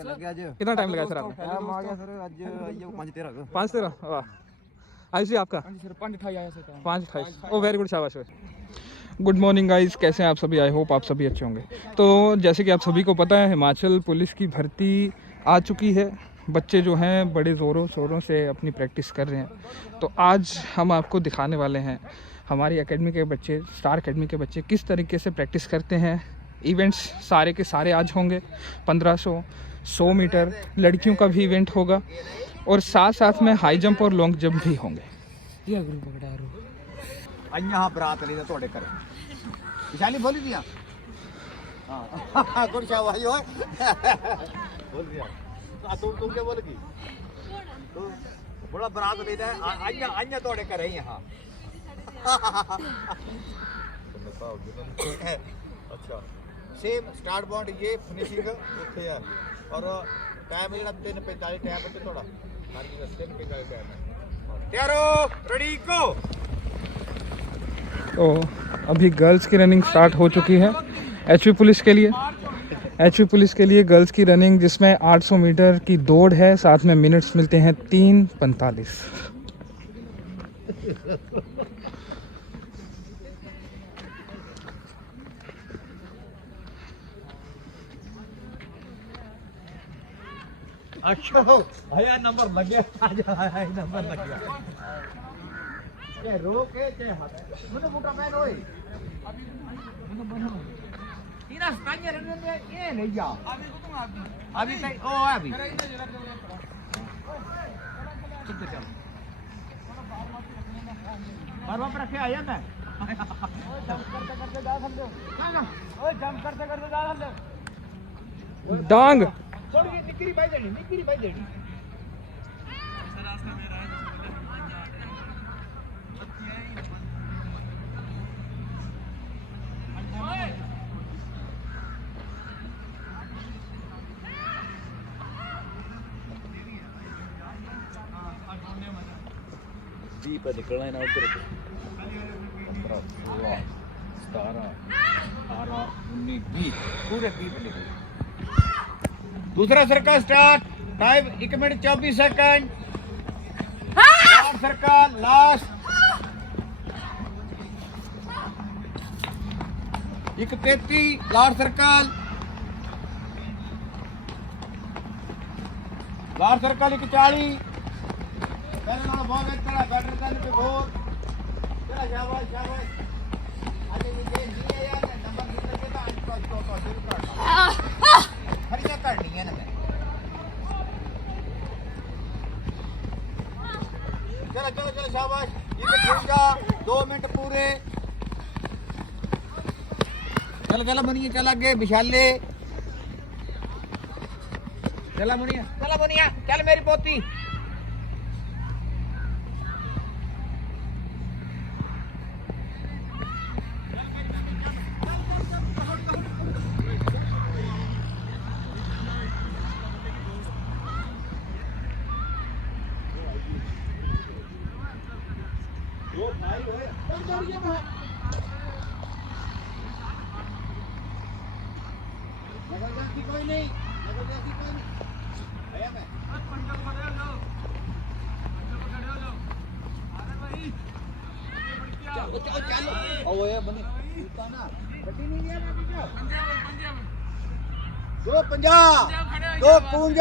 कितना टाइम लगा सर आपने? 5:13 वाह। आयुषी आपका 5:28। ओ वेरी गुड, शाबाश। गुड मॉर्निंग गाइस, कैसे हैं आप सभी? आई होप आप सभी अच्छे होंगे। तो जैसे कि आप सभी को पता है, हिमाचल पुलिस की भर्ती आ चुकी है। बच्चे जो हैं बड़े ज़ोरों शोरों से अपनी प्रैक्टिस कर रहे हैं। तो आज हम आपको दिखाने वाले हैं हमारी एकेडमी के बच्चे, स्टार एकेडमी के बच्चे किस तरीके से प्रैक्टिस करते हैं। इवेंट्स सारे के सारे आज होंगे। 1500, 100 मीटर लड़कियों का भी इवेंट होगा और साथ साथ में हाई जंप और लॉन्ग जंप भी होंगे। बरात ली थोड़े कर विशाली बोली दिया। हाँ गुड शाबाश ओए बोल दिया। तुम क्या बोलेगी? तो बड़ा बरात लेना है अन्य तोड़े कर रही यहाँ। अच्छा सेम स्टार्ट पॉइंट ये फिनिशिंग उत्थे है और टाइम जेड़ा 3:45 टाइम है थोड़ा मार्किंग 3:45 टाइम है। तैयारो रेडी गो। तो अभी गर्ल्स की रनिंग स्टार्ट हो चुकी है एचपी पुलिस के लिए। एचपी पुलिस के लिए गर्ल्स की रनिंग जिसमें 800 मीटर की दौड़ है, साथ में मिनट्स मिलते हैं 3:45। अच्छा भैया नंबर लग गया, नंबर लग गया। ये रोके के हाथ मुझे मोटा मैन होए इना स्टाइल रे ये ले जा अभी तक ओ अभी चल चल बार बार रखे आया मैं जंप करते करते जा सकते हो ना ओए जंप करते करते जा सकते हो डांग थोड़ी निकरी भाई देनी रास्ता मेरा है। पर निकलना है ना उधर 15, 16, 17, 18, 19, 20 पूरे 20 निकले। दूसरा circle start. Time 1 minute 24 second. Last circle last 1:33 last circle 1:40 पहले ना बहुत अच्छा बैटर करने पे बहुत चला शाबाश शाबाश। आज ये नहीं है यार नंबर नहीं लगेगा आज तो शुरू कर खरीदा करनी है ना मैं। चलो चलो चलो शाबाश। ये देखिएगा 2 मिनट पूरे। चल चला मुनिया चला आगे विशाले चला मुनिया चल मेरी पोती। कोई नहीं भैया मैं चलो ओ ये बने ना गड्डी नहीं दिया ना 2:50 2:52 53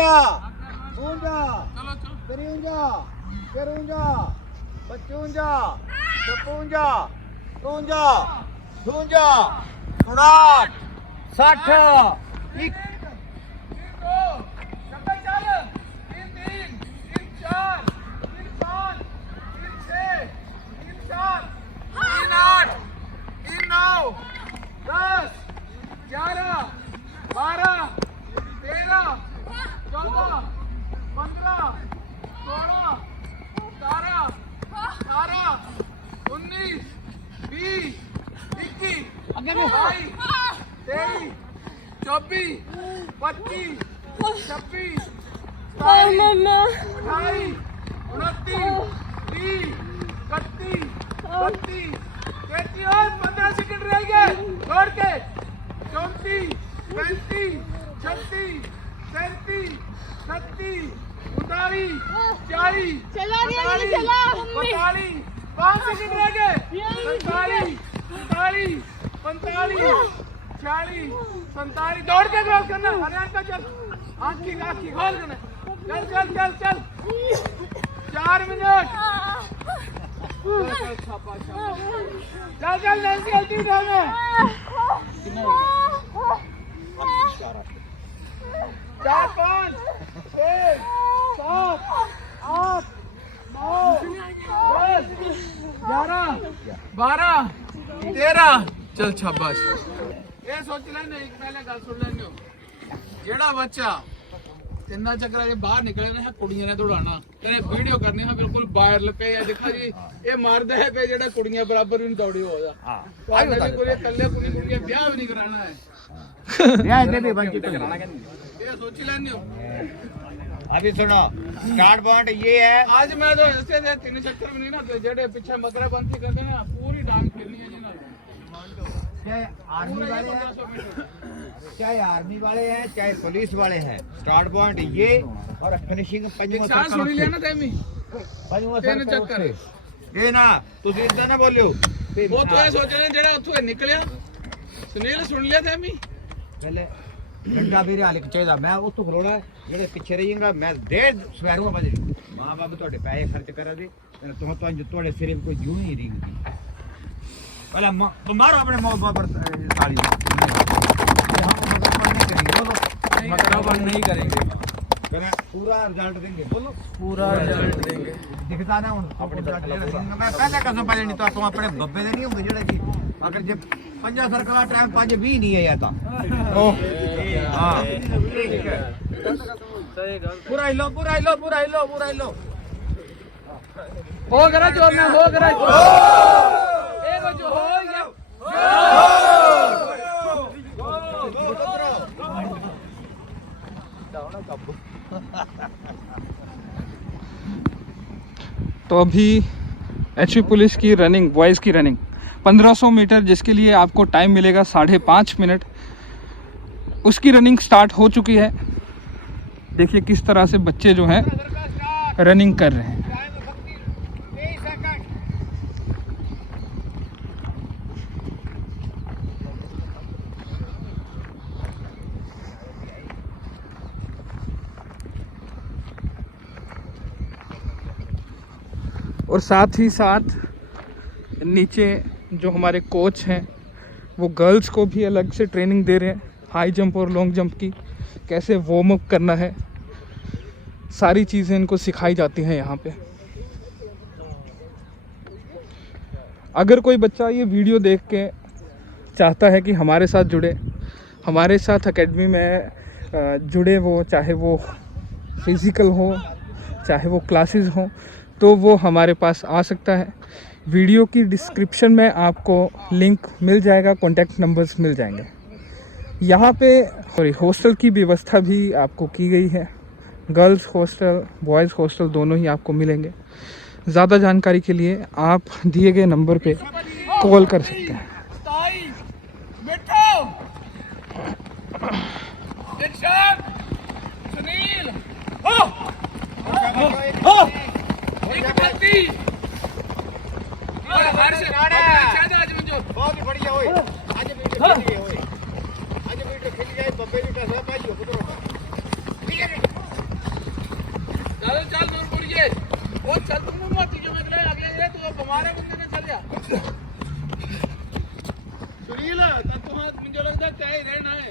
55 56 और 15 सेकंड रह गए दौड़ के 34 35 36 37 38 39 40 चला गया नहीं चला 45 5 सेकंड रह गए 45 45 45 46 47 दौड़ के क्रॉस करना हरियाणा का चल आखी खोल करना चल चल चल चल 4 मिनट चल चल नैन्सी जल्दी उठाना 4 5 6 7 8 9 10 11 12 13 चल शाबाश ये सोच लेने एक पहले गल सुन लेने जेड़ा बच्चा तिन्ना चक्कर जे बाहर निकले ने कुड़ियां ने दौड़ाना ते वीडियो करनी है बिल्कुल वायरल पे है देखा जी ये मारदा है पे जेड़ा कुड़ियां बराबर भी दौड़ी होगा हां आई बता कोई कल्ले कुड़ियां ब्याह भी नहीं कराना है ब्याह इधर भी बंजी कराना है ये सोच लेने अभी सुनो स्टार्ट पॉइंट ये है आज मैं तो ऐसे दे तीन चक्कर भी नहीं ना जेड़े पीछे मकरा बंदी करते हैं पूरी डांग खेलनी है जी ना चाहे आर्मी वाले हैं चाहे पुलिस वाले हैं स्टार्ट पॉइंट ये और फिनिशिंग पंजवां सर्कल सुन लिया ना तेमी पंजवां तीन सर्कल चक्कर ये ना ਤੁਸੀਂ ਇਦਾਂ ਨਾ ਬੋਲਿਓ ਉਹ ਤੋਂ ਇਹ ਸੋਚ ਰਹੇ ਜਿਹੜਾ ਉੱਥੋਂ ਨਿਕਲਿਆ ਸੁਨੀਲ ਸੁਣ ਲਿਆ ਤੈਮੀ ਪਹਿਲੇ ਡੰਡਾ ਵੀਰੇ ਹਾਲੇ ਚਾਹੀਦਾ ਮੈਂ ਉੱਥੋਂ ਖਲੋਣਾ ਜਿਹੜੇ ਪਿੱਛੇ ਰਹੀਂਗਾ ਮੈਂ ਡੇਢ ਸਵੇਰੋਂ ਵਜੇ ਮਾਂ ਬਾਪ ਤੁਹਾਡੇ ਪੈਸੇ ਖਰਚ ਕਰਾ ਦੇ ਤੁਹਾਡੇ ਸਿਰੇ ਕੋਈ ਜੂ ਨਹੀਂ ਰਿੰਗੀ पहले तुम्हारा अपने माँ बाप पर साड़ी मकरापन नहीं करेंगे पूरा रिजल्ट देंगे बोलो पूरा रिजल्ट देंगे दिखता ना अपने मैं पहले कसम पहले नहीं तो तुम अपने बब्बे दे नहीं होंगे जेड़ा कि अगर जब पंजा सर्कल का टाइम 5:20 नहीं है आता हां ठीक है पूरा हिलो हो करा जोर में हो करा जो हो या तो अभी एचपी पुलिस की रनिंग बॉयज़ की रनिंग 1500 मीटर जिसके लिए आपको टाइम मिलेगा 5.5 मिनट उसकी रनिंग स्टार्ट हो चुकी है। देखिए किस तरह से बच्चे जो हैं रनिंग कर रहे हैं। और साथ ही साथ नीचे जो हमारे कोच हैं वो गर्ल्स को भी अलग से ट्रेनिंग दे रहे हैं हाई जंप और लॉन्ग जंप की, कैसे वार्म अप करना है, सारी चीज़ें इनको सिखाई जाती हैं यहाँ पे। अगर कोई बच्चा ये वीडियो देख के चाहता है कि हमारे साथ जुड़े, हमारे साथ एकेडमी में जुड़े, वो चाहे वो फिज़िकल हो चाहे वो क्लासेस हो, तो वो हमारे पास आ सकता है। वीडियो की डिस्क्रिप्शन में आपको लिंक मिल जाएगा, कॉन्टैक्ट नंबर्स मिल जाएंगे। यहाँ पे हॉस्टल की व्यवस्था भी आपको की गई है, गर्ल्स हॉस्टल बॉयज़ हॉस्टल दोनों ही आपको मिलेंगे। ज़्यादा जानकारी के लिए आप दिए गए नंबर पे कॉल कर सकते हैं। बहुत ही बढ़िया होए आज वीडियो खेली होए आज वीडियो खेली जाए बब्बे भी टसा भाई हो पुत्रो ठीक है चल चल दूर ये वो चल तुम मत जो मैं तेरे आगे रे तू हमारे बंदे ने चल जा सुनील तब तो मुझे लगता है चाहे रहना है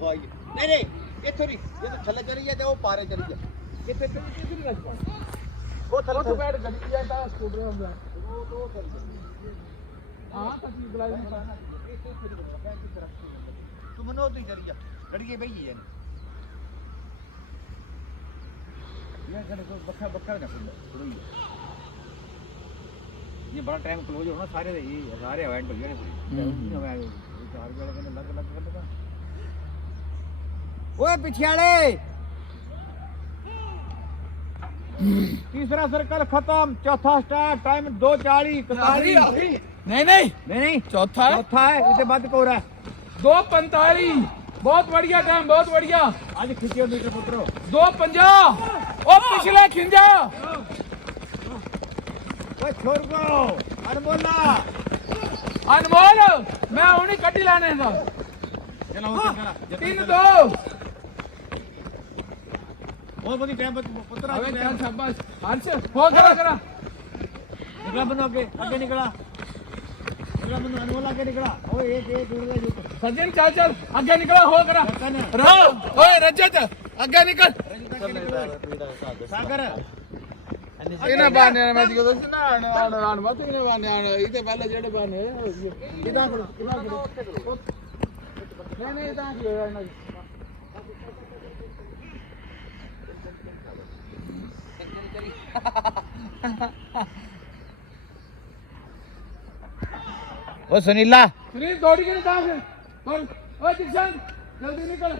भाई नहीं ये थोड़ी ये तो थल्ले चली जाए वो पारे चली जाए ये पे किसी नहीं रख वो थल्ले तो बैठ गली जाए ता स्कूटर में वो कर हां तकलीफ बुलाई तुम नो तो चली जा लड़की भाई है ये करे तो बक्का बक्का ना खुलो ये बड़ा टाइम क्लोज होना सारे ये सारे इवेंट हो गए पूरी चार वाले के लग लग कर लगा ओए पिछाड़े तीसरा सर्कल खत्म चौथा स्टार्ट टाइम 2:40 नहीं नहीं नहीं चौथा है इससे बात को रहा है 2:45 बहुत बढ़िया टाइम, बहुत बढ़िया। आज खिंचियो मीटर पुत्रो 2:50। ओ पिछले खिंजा ओए छोर को अनमोला अनमोल मैं उन्हीं कटी लाने था। चलो 3-2 बहुत बड़ी टाइम पुत्रा अबे चल शाबाश हर्ष हो करा निकला बनो आगे निकला बनो अनमोला आगे निकला ओए एक उड़ गया जो सचिन चल आगे निकला हो करा ओए रजत आगे निकल सागर इना बाने मैं दियो ना आन मत इने बाने आन इते पहले जेड़े बाने इदा करो नहीं इदा करो ना ओ सुनीला सुनील दौड़ी के निकाल से और ओए दिशान जल्दी निकल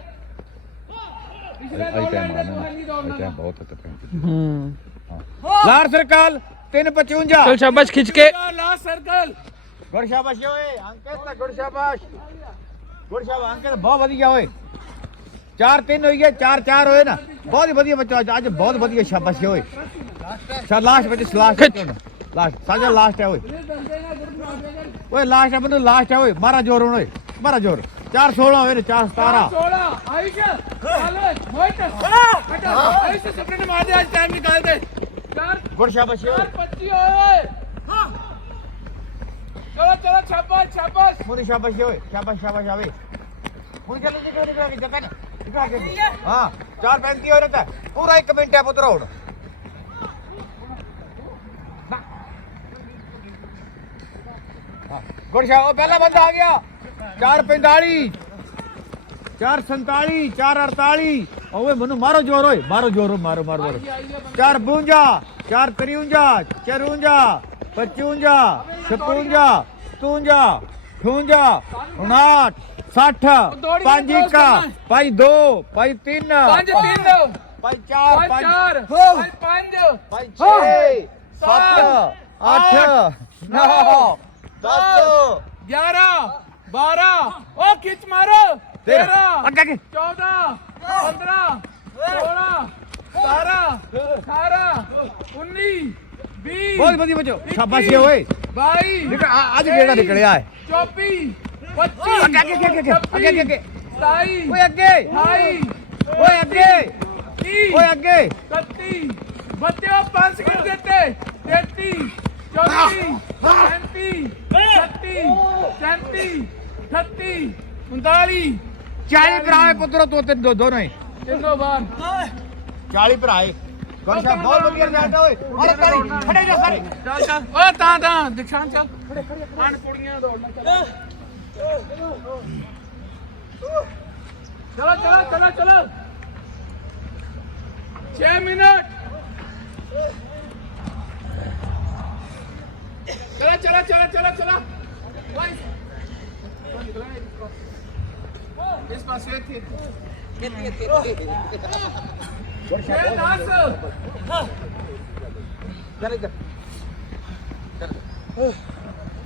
बहुत लार सर्कल 3:55 चल शाबाश खींच के लास्ट सर्कल गुड शाबाश ओए अंकित गुड शाबाश अंकित बहुत बढ़िया ओए 4-3 होई गए 4-4 होए ना बहुत ही बढ़िया बच्चा आज बहुत बढ़िया शाबाश ओए चल लास्ट बच्चे लास्ट साजा लास्ट है ओए लास्ट है बंदो लास्ट है ओए मारा जोर ओए मारा जोर 4-16 होए 4-17 आयशा चलो मोट आयशा सपने ने मार दे आज टाइम निकाल दे 4 गुड शाबाश ओए 4:25 ओए चलो शाबाश पूरी शाबाश ओए शाबाश आवे मुझे चलो निकल के जगह हां 4:35 हो रहा है पूरा 1 मिनट है पुत्र और गुड शाबाश पहला बंदा आ गया 4:45 4:47 4:48 ओए मनु मारो जोर मारो 4:52 4:53 54 55 56 57 58 59 60 5 1 5 2 5 3 5 4 5 6 7 8 9 10 11 12 ओ खींच मारो 13 आगे 14 15 16 17 18 19 20 बहुत बढ़िया बच्चों शाबाश ओए 22 निकल आज गेड़ा निकलया है 24 25 आगे 27 ओए आगे 28 ओए आगे 30 ओए आगे 31 बच्चे 5 सेकंड देते 33 34 35 36 37 38 39 40 भरा पुत्रो तो दोनों ही तीनों बार 40 भरा कौन सा बहुत बढ़िया जाता ओए अरे तारी खड़े जा सारे चल ओए ता दिखान चल आन कुड़ियां दौड़ना चलो 6 मिनट चला इस पास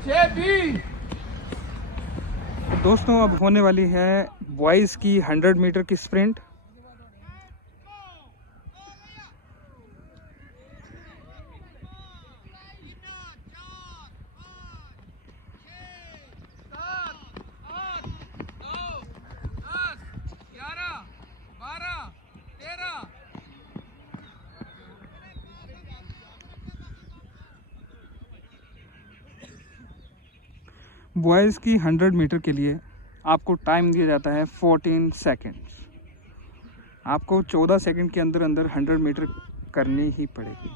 ये थी दोस्तों अब होने वाली है बॉयज़ की 100 मीटर की स्प्रिंट। बॉयज़ की 100 मीटर के लिए आपको टाइम दिया जाता है 14 सेकंड्स। आपको 14 सेकंड के अंदर 100 मीटर करनी ही पड़ेगी,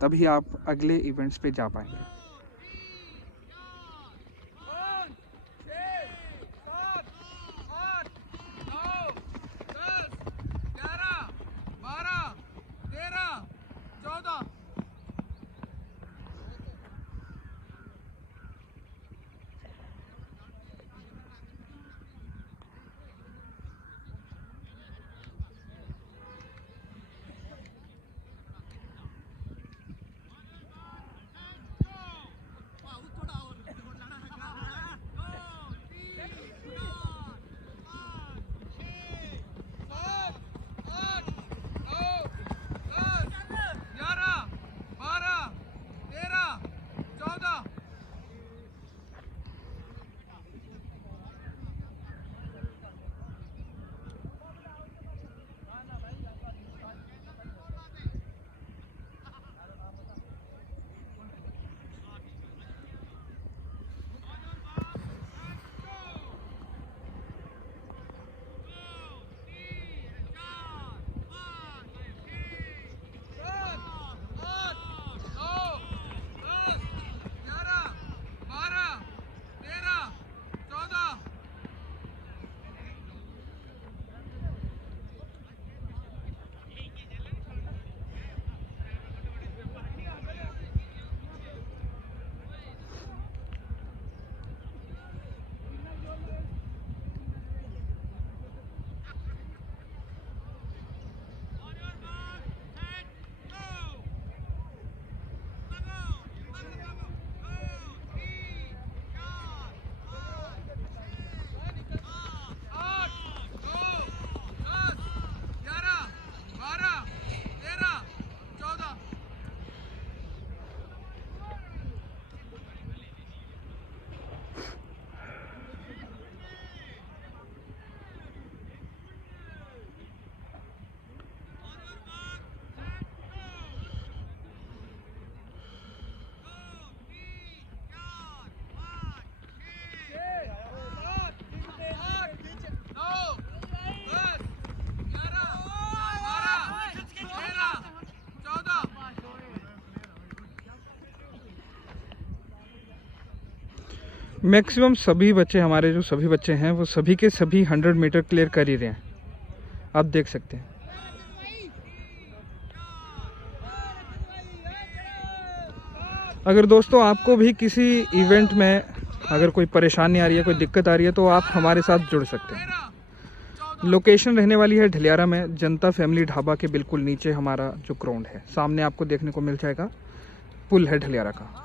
तभी आप अगले इवेंट्स पे जा पाएंगे। मैक्सिमम सभी बच्चे, हमारे जो सभी बच्चे हैं वो सभी के सभी 100 मीटर क्लियर कर ही रहे हैं, आप देख सकते हैं। अगर दोस्तों आपको भी किसी इवेंट में अगर कोई परेशानी आ रही है, कोई दिक्कत आ रही है, तो आप हमारे साथ जुड़ सकते हैं। लोकेशन रहने वाली है ढलियारा में, जनता फैमिली ढाबा के बिल्कुल नीचे हमारा जो ग्राउंड है, सामने आपको देखने को मिल जाएगा, पुल है ढलियारा का।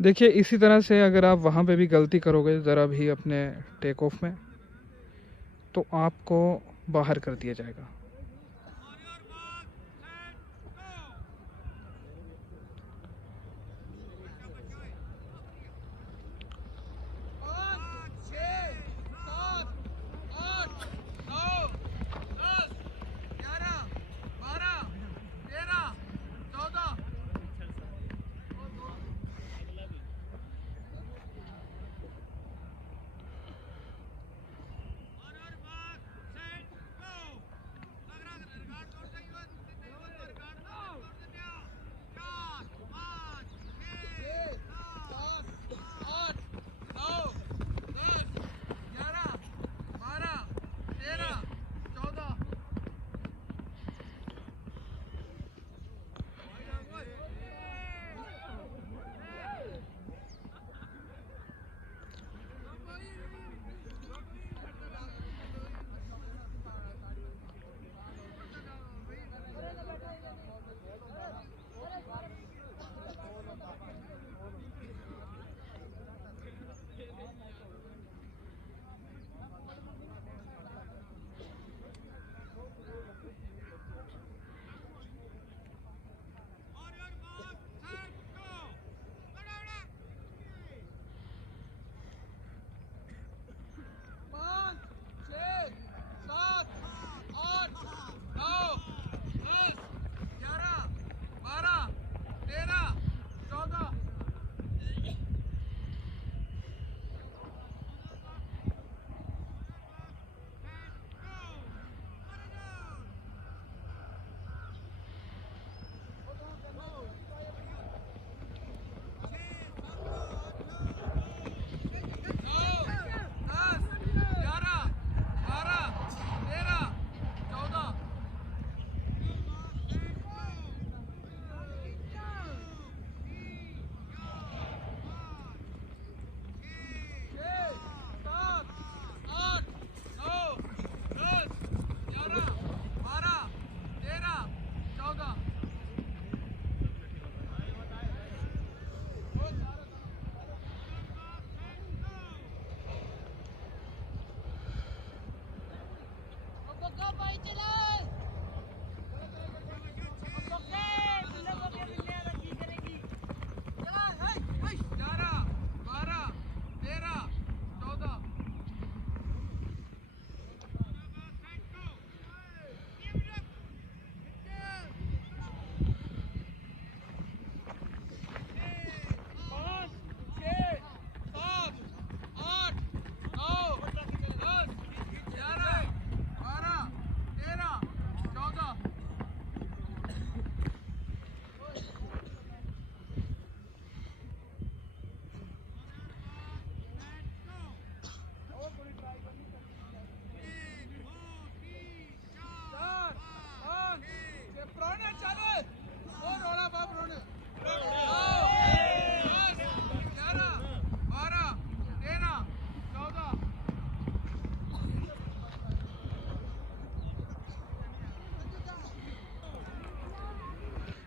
देखिए इसी तरह से अगर आप वहाँ पे भी गलती करोगे ज़रा भी अपने टेक ऑफ में, तो आपको बाहर कर दिया जाएगा।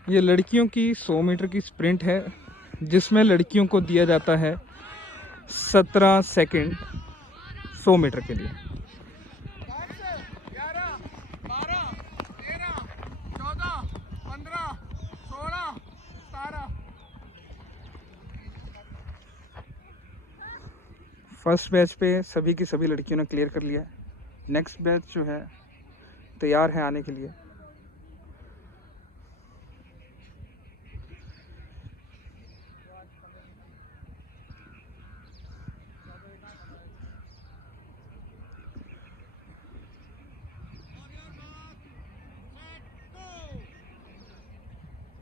ये लड़कियों की 100 मीटर की स्प्रिंट है, जिसमें लड़कियों को दिया जाता है 17 सेकंड 100 मीटर के लिए। 11, 12, 13, 14, 15, 16, 17। फर्स्ट बैच पे सभी की सभी लड़कियों ने क्लियर कर लिया। नेक्स्ट बैच जो है तैयार है आने के लिए।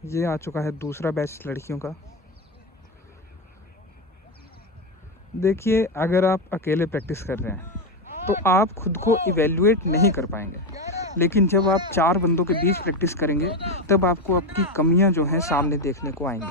ये आ चुका है दूसरा बैच लड़कियों का। देखिए, अगर आप अकेले प्रैक्टिस कर रहे हैं तो आप खुद को इवेल्युएट नहीं कर पाएंगे, लेकिन जब आप 4 बंदों के बीच प्रैक्टिस करेंगे तब आपको आपकी कमियां जो हैं सामने देखने को आएंगी।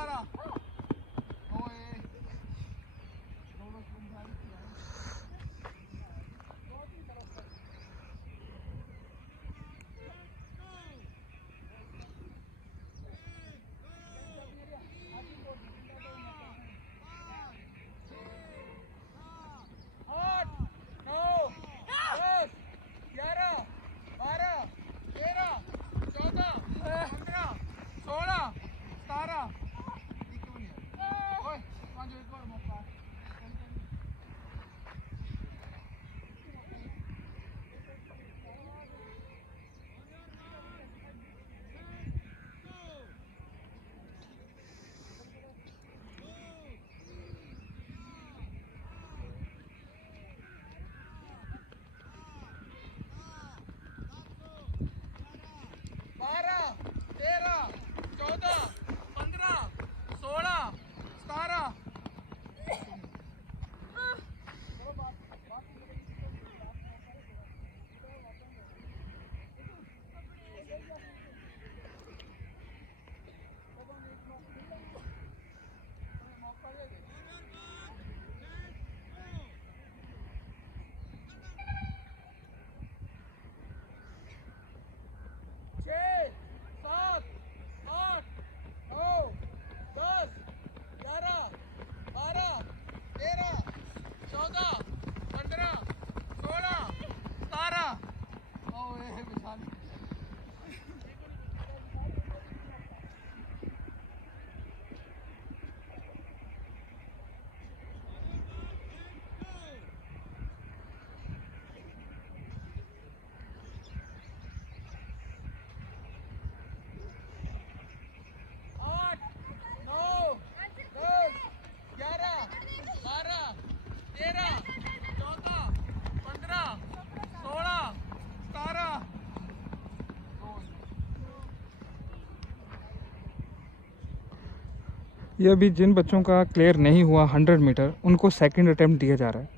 ये अभी जिन बच्चों का क्लियर नहीं हुआ 100 मीटर, उनको सेकंड अटेम्प्ट दिया जा रहा है।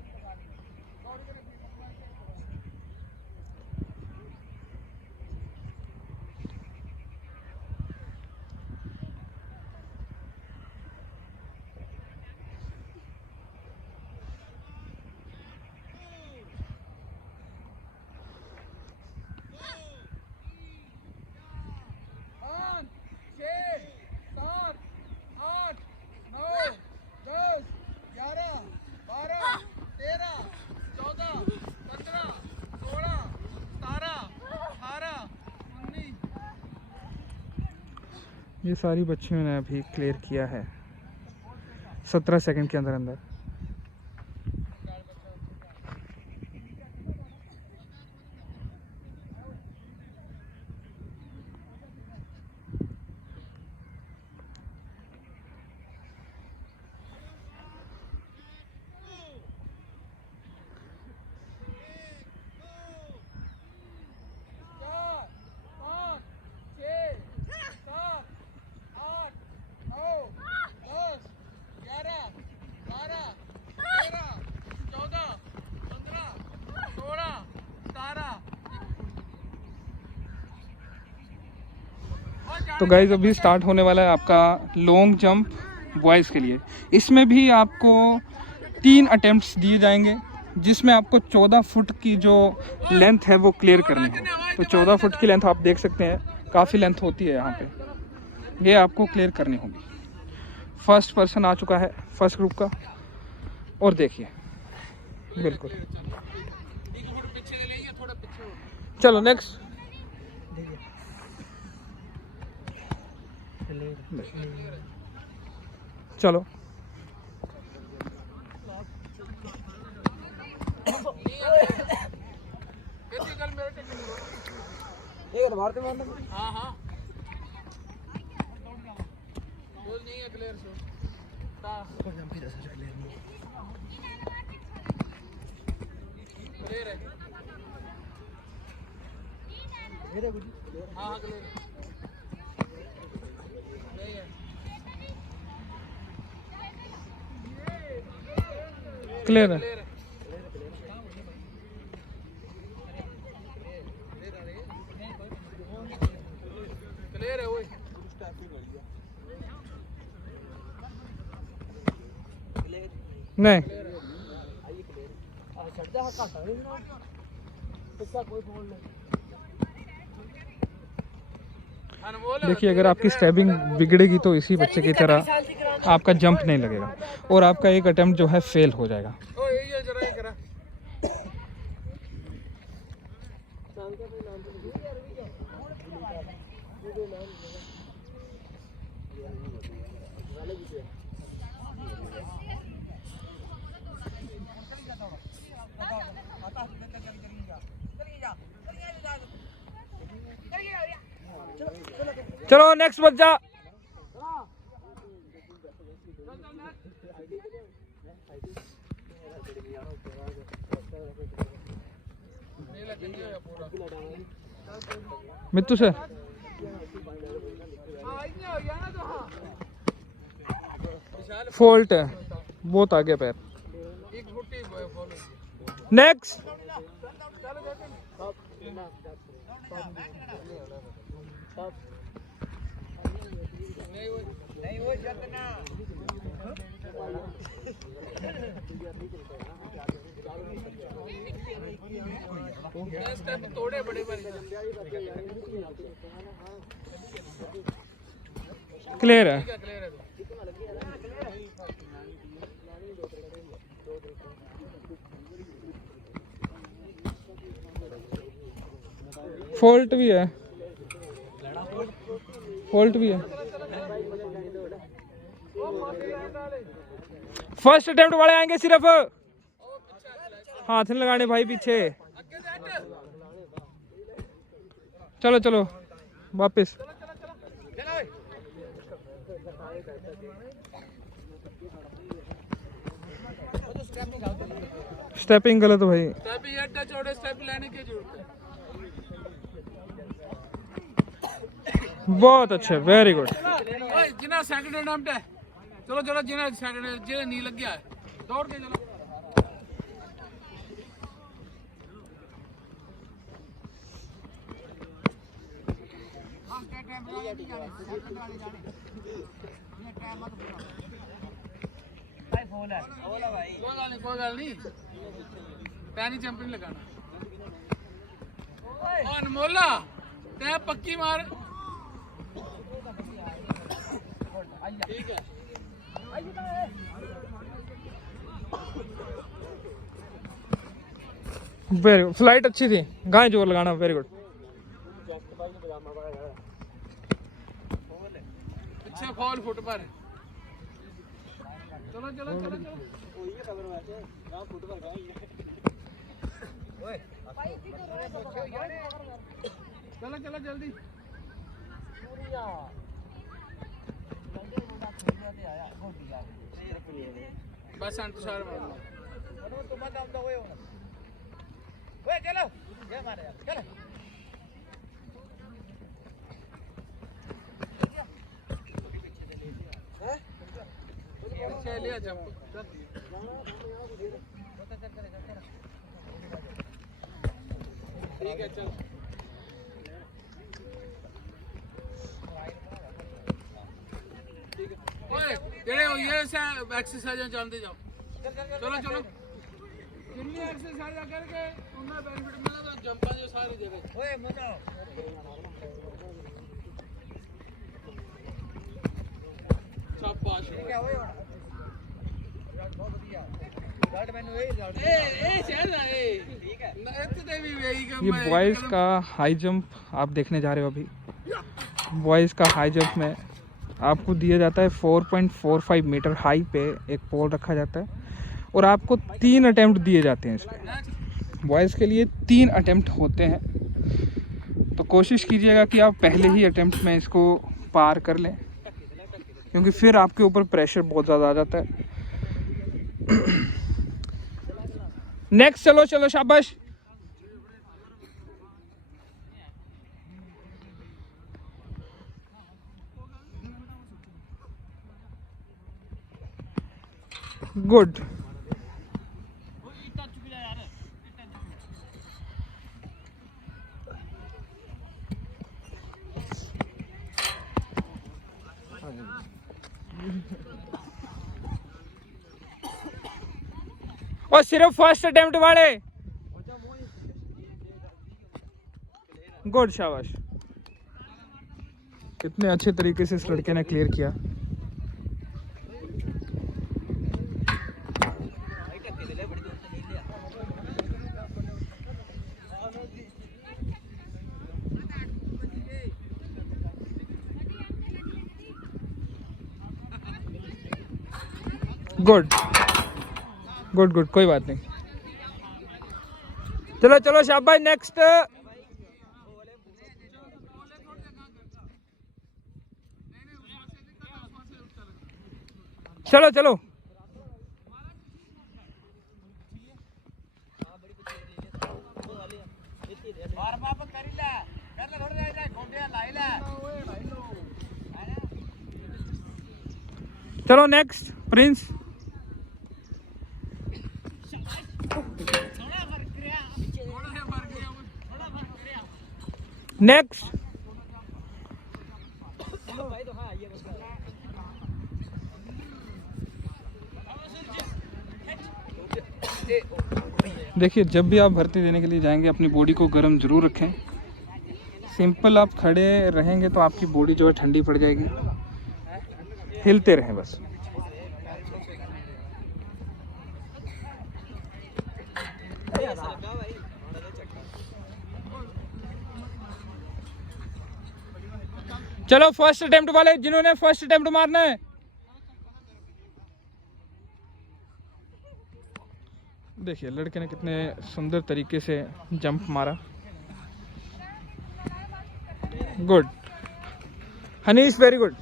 ये सारी बच्चियों ने अभी क्लियर किया है 17 सेकंड के अंदर अंदर। तो गाइज अभी स्टार्ट होने वाला है आपका लॉन्ग जंप बॉयज़ के लिए। इसमें भी आपको 3 अटेम्प्ट्स दिए जाएंगे, जिसमें आपको 14 फुट की जो लेंथ है वो क्लियर करनी है। तो 14 फुट की लेंथ आप देख सकते हैं, काफ़ी लेंथ होती है यहाँ पे, ये आपको क्लियर करनी होगी। फर्स्ट पर्सन आ चुका है फर्स्ट ग्रुप का, और देखिए बिल्कुल। चलो नेक्स्ट। चलो हाँ हाँ नहीं है क्लियर से क्लियर है। हाँ हाँ क्लियर है। क्लियर है। क्लियर है वो नहीं देखिए, अगर आपकी स्टेपिंग बिगड़ेगी तो इसी बच्चे की तरह आपका जंप नहीं लगेगा और आपका एक अटेम्प्ट जो है फेल हो जाएगा। चलो नेक्स्ट बच्चा। मित्तू से फॉल्ट है, बहुत आगे पैर। नेक्स्ट। तोड़े बड़े क्लियर है। फॉल्ट भी है, फॉल्ट भी है। फर्स्ट अटेम्प्ट वाले आएंगे सिर्फ, हाथ नहीं लगाने भाई पीछे। चलो चलो वापस। स्टेपिंग गलत हो भाई। स्टेप लेने की जरूरत है। बहुत अच्छे, वेरी गुड। जिना सेकंड अटेम्प्ट है, चलो चलो जिना सेकंड जे नहीं लग गया है दौड़ के चलो। कोई गल नहीं, पैनी जंपिंग लगाना। अनमोला तै पक्की मार। ठीक है। वेरी गुड, फ्लाइट अच्छी थी, गाय जोर लगाना। Very good. पीछे फॉल फुट पर। चलो चलो चलो चलो चलो चलो जल्दी। बस अंतुषार चलो चलो लिया जंप। ठीक है चल। ਜਿਹੜੇ ਹੋਈਏ ਐਕਸਰਸਾਈਜ਼ਾਂ ਚੱਲਦੇ ਜਾਓ ਚਲੋ ਚਲੋ ਜਿੰਨੀ ਐਕਸਰਸਾਈਜ਼ਾਂ ਕਰਕੇ ਉਹਨਾਂ ਬੈਨੀਫਿਟ ਮਿਲਦਾ ਜੰਪਾਂ ਦੇ ਸਾਰੀ ਜਗ੍ਹਾ ਓਏ ਮੋਟਾ ਸ਼ਾਬਾਸ਼ ਠੀਕ ਹੈ ਓਏ ਬਹੁਤ ਵਧੀਆ रिजल्ट मैंने वही रिजल्ट ए चल ए ठीक है इतने भी वही का ये बॉयज़ का हाई जंप आप देखने जा रहे हो अभी। बॉयज़ का हाई जंप में आपको दिया जाता है 4.45 मीटर हाई पे एक पोल रखा जाता है और आपको 3 अटेम्प्ट दिए जाते हैं इसके। बॉयज़ के लिए 3 अटेम्प्ट होते हैं, तो कोशिश कीजिएगा कि आप पहले ही अटेम्प्ट में इसको पार कर लें, क्योंकि फिर आपके ऊपर प्रेशर बहुत ज़्यादा आ जाता है। नेक्स्ट चलो चलो शाबाश। गुड। और सिर्फ फर्स्ट अटेम्प्ट वाले। गुड शाबाश। कितने अच्छे तरीके से इस लड़के ने क्लियर किया। गुड गुड गुड, कोई बात नहीं। चलो चलो शाबाश। नेक्स्ट चलो चलो। चलो नेक्स्ट प्रिंस। नेक्स्ट देखिए, जब भी आप भर्ती देने के लिए जाएंगे अपनी बॉडी को गर्म ज़रूर रखें। सिंपल आप खड़े रहेंगे तो आपकी बॉडी जो है ठंडी पड़ जाएगी। हिलते रहें बस। चलो फर्स्ट अटेम्प्ट वाले, जिन्होंने फर्स्ट अटेम्प्ट मारना है। देखिए लड़के ने कितने सुंदर तरीके से जंप मारा। Good Hanish, very good.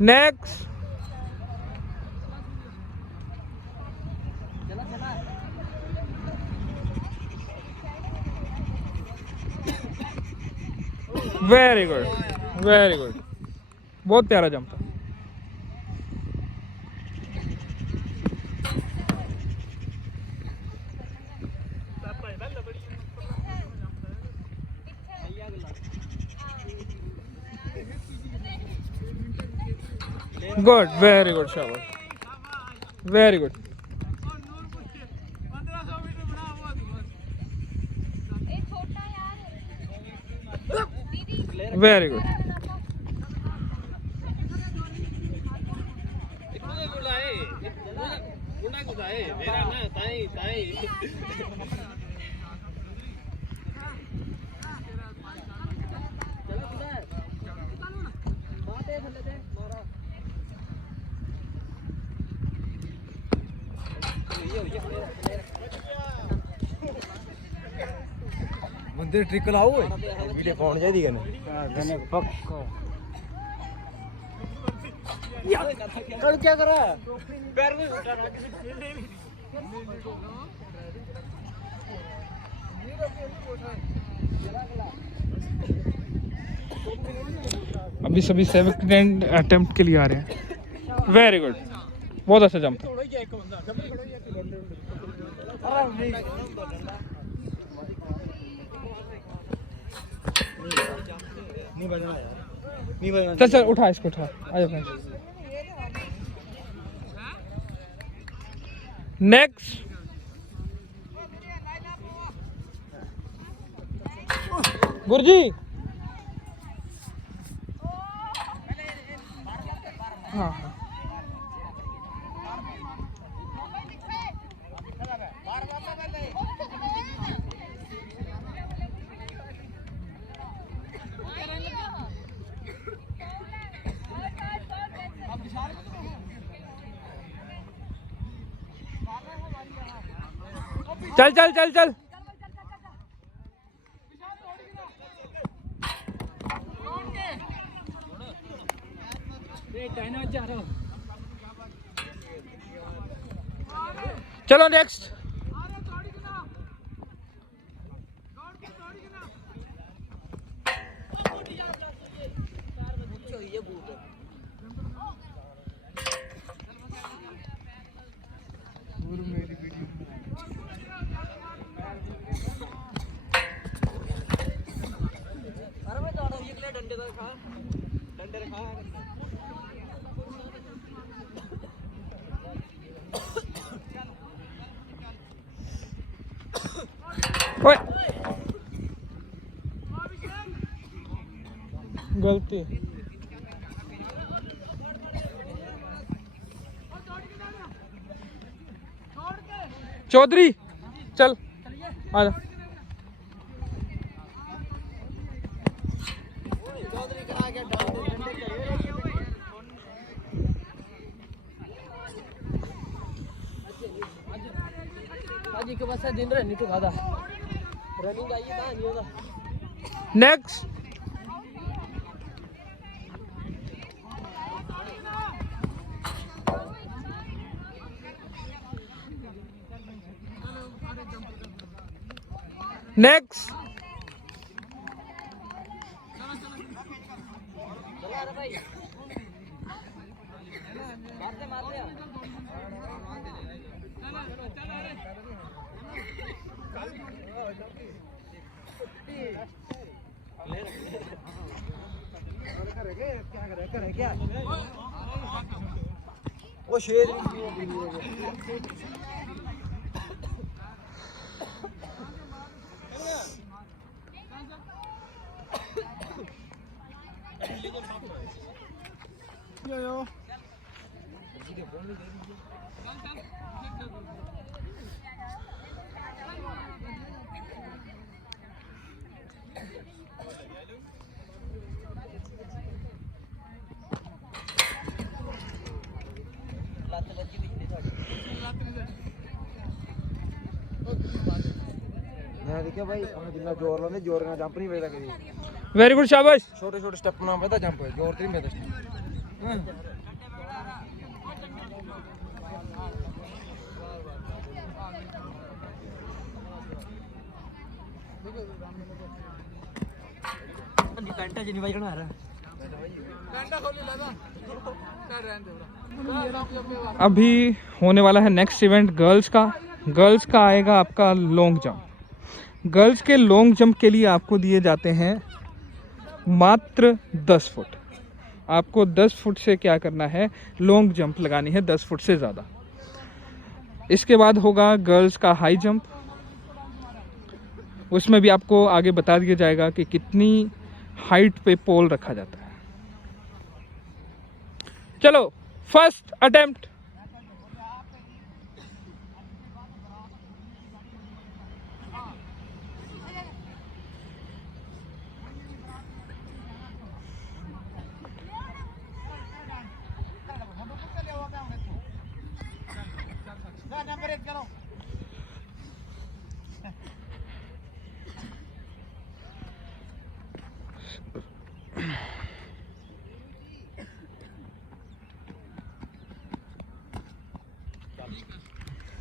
Next very good very good, बहुत प्यारा जंप था। गुड, वेरी गुड शाबाश, वेरी गुड। Very good. बंदे ट्रिक लाओ वीडियो पाउण चाहिदी कने पक्का कर क्या करा पैर में उठा रहा अभी सभी 7th अटेम्प्ट के लिए आ रहे हैं। Very good. बहुत अच्छा जंप। चल चल उठा इसको, उठा, आ जा। नेक्स्ट। गुरजी। हाँ हाँ। चल चल चल चल। चलो नेक्स्ट। ओए गलती। चौधरी चल आ जा। नेक्स्ट। नेक्स्ट। वो शेर मैं देखिए भाई जितना जोर लाने जोर का जंप नहीं वेदा करी। वेरी गुड, शाबाश। छोटे छोटे स्टेप ना वेदा जंप है, जोर नहीं वेदा। घंटा जी नहीं भाई करना घंटा खोली लादा कर रहने। अभी होने वाला है नेक्स्ट इवेंट गर्ल्स का। गर्ल्स का आएगा आपका लॉन्ग जंप। गर्ल्स के लॉन्ग जंप के लिए आपको दिए जाते हैं मात्र 10 फुट। आपको 10 फुट से क्या करना है, लॉन्ग जंप लगानी है 10 फुट से ज़्यादा। इसके बाद होगा गर्ल्स का हाई जंप। उसमें भी आपको आगे बता दिया जाएगा कि कितनी हाइट पे पोल रखा जाता है। चलो फर्स्ट अटेम्प्ट।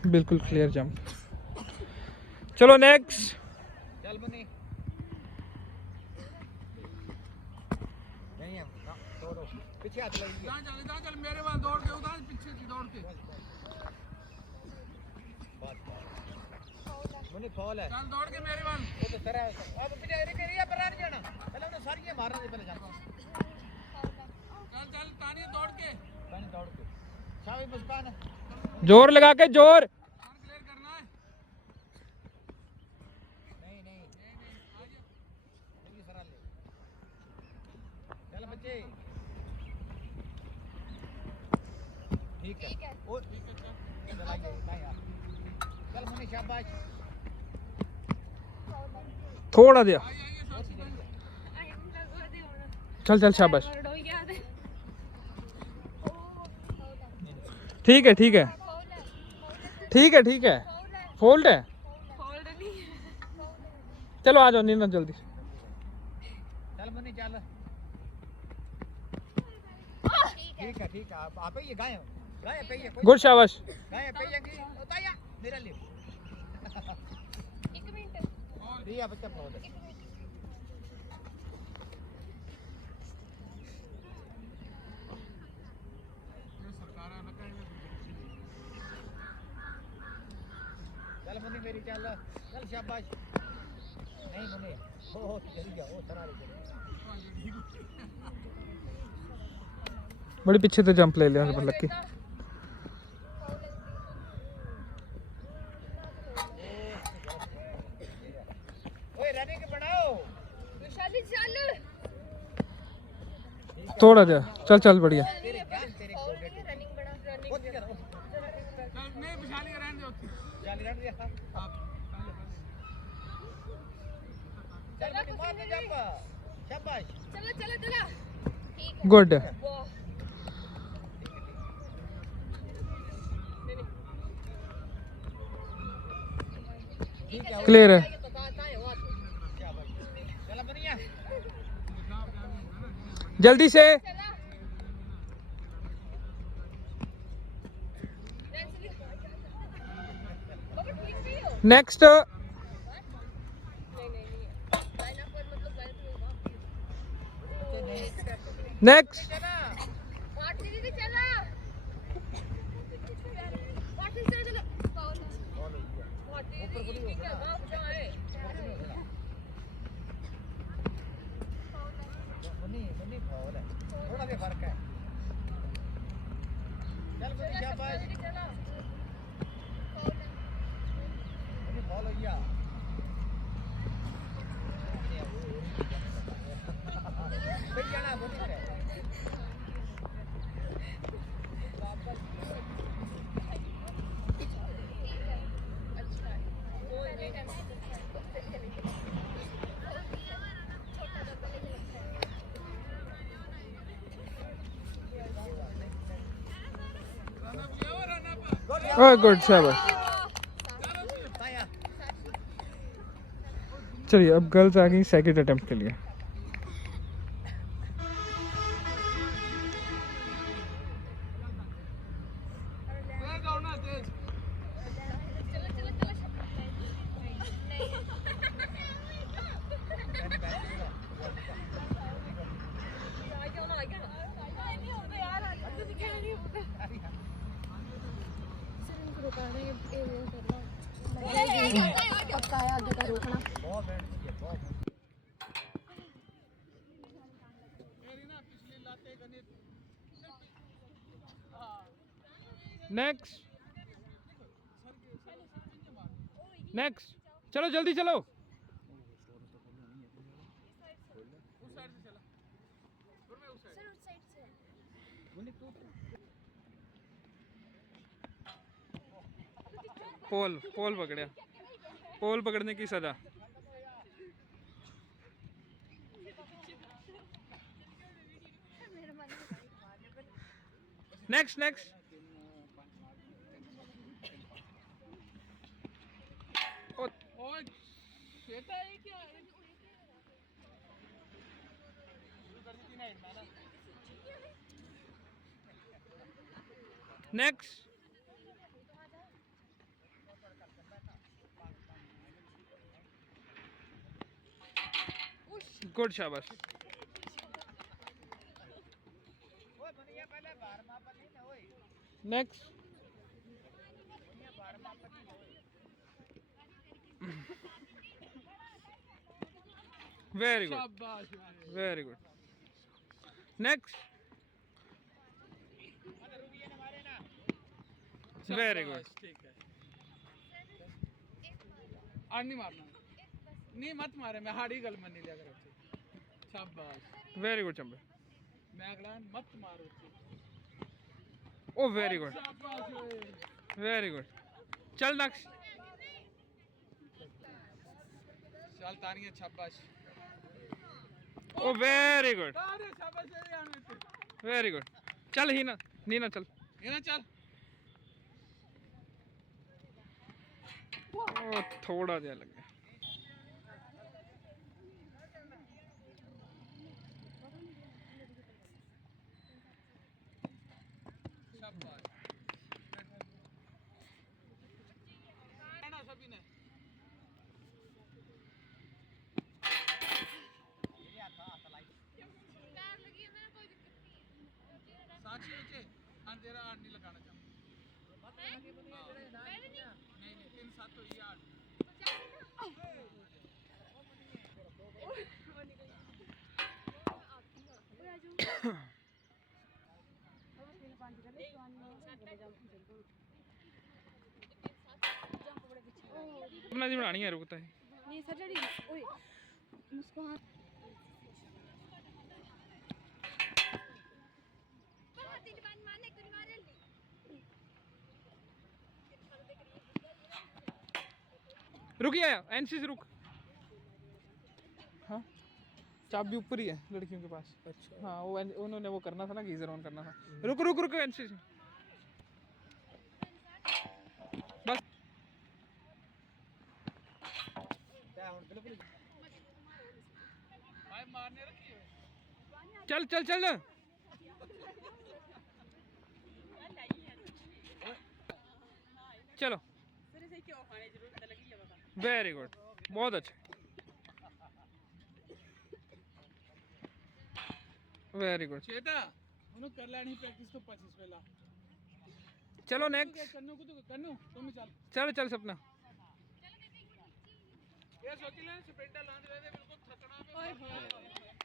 बिल्कुल क्लियर जंप। चलो नेक्स्ट। चल बनी नहीं हैं ना, दौड़ो पीछे हाथ लगाइए चल मेरे वाल दौड़ के उधर पीछे से दौड़ के मुन्नी फॉल है चल दौड़ के मेरे वाल वो तो तरह अब पीछे एरिया पर नहीं जाना पहले उन्हें सारी ये मारना पहले जाना चल तानी दौड़ के पहले दौड़ के शाबाश मुस्कान जोर लगा के जोर। क्लियर करना है नहीं सरा ले चल बच्चे ठीक है और चलाइए नहीं यार चल मुन्नी शाबाश थोड़ा दिया। चल चल शाबाश। ठीक है ठीक है ठीक है ठीक है। फोल्ड है। चलो आ जाओ नीना जल्दी। चल मुन्नी चल ठीक है आप ही गाय पे ही गुड शाबाश। गाय पे ही की उताया मेरा ले 1 मिनट रिया बच्चा बहुत है चल मुन्नी मेरी चल चल शाबाश नहीं मुन्नी बहुत जल्दी जाओ सरा ले बड़ी पीछे तो जंप ले लिया लक्की। ओए रनिंग बनाओ विशाली चल थोड़ा दिया। चल चल बढ़िया। तेरे जान तेरे को रनिंग बड़ा रनिंग बहुत कर चल नहीं विशाली रहने दो जाली रन दिया चल मुन्नी मार दे जंप शाबाश चलो ठीक है गुड। वाह क्लियर है। शाबाश चल मुन्निया जल्दी से। Next next. मुन्नी फॉल है थोड़ा सा फर्क है चल मुन्नी शाबाश मुन्नी फॉल हो गया भैया ना मुन्नी है गुड शाबाश। ताया चलिए अब गर्ल्स आ गई सेकंड अटेम्प्ट के लिए। दौड़ना तेज बहुत बैठ है बहुत नेक्स्ट नेक्स्ट। चलो जल्दी चलो। पोल पोल पकड़िया। पोल पकड़ने की सजा। Next next. ओए कहता है क्या नेक्स्ट। गुड शाबाश। नेक्स्ट वेरी गुड शाबाश very good next very good ठीक है और नहीं मारना नहीं मत मारे मैं हाड़ी गल मनी लिया करो शाबाश वेरी गुड चंबे मैं अगला मत मारो ओ वेरी गुड शाबाश ओए। वेरी गुड चल नेक्स्ट चल तानिया शाबाश ओ वेरी गुड अरे शाबाश ये आने से वेरी गुड चल हीना नीना चल ये ना चल ओ थोड़ा जा लग गया शाबाश ना सभी ने कार लगी है मेरा कोई दिक्कत नहीं है साक्षी बच्चे अंधेरा आठ नहीं लगाना चाहूँ मैंने नहीं नहीं नहीं 3-7 तो ये 8 अपना जी बनानी है रुकता है नहीं सर जड़ी ओए मुस्कान पर हाथी जबान मारने को नहीं मारे ली रुकिए एनसी से रुक हाँ चाबी ऊपर ही है लड़कियों के पास अच्छा हाँ वो उन्होंने वो करना था ना गीजर ऑन करना था रुक रुक रुक एनसी से बस भाई मारने रखी है चल चल चल चलो वेरी गुड बहुत अच्छा वेरी गुड चेता उन्होंने कर लेनी प्रैक्टिस तो 25 पहला चलो नेक्स्ट कन्नू को तो कन्नू तुम ही चल चल चल सपना ये सोच ले स्प्रिंटर लाने दे बिल्कुल थकना पे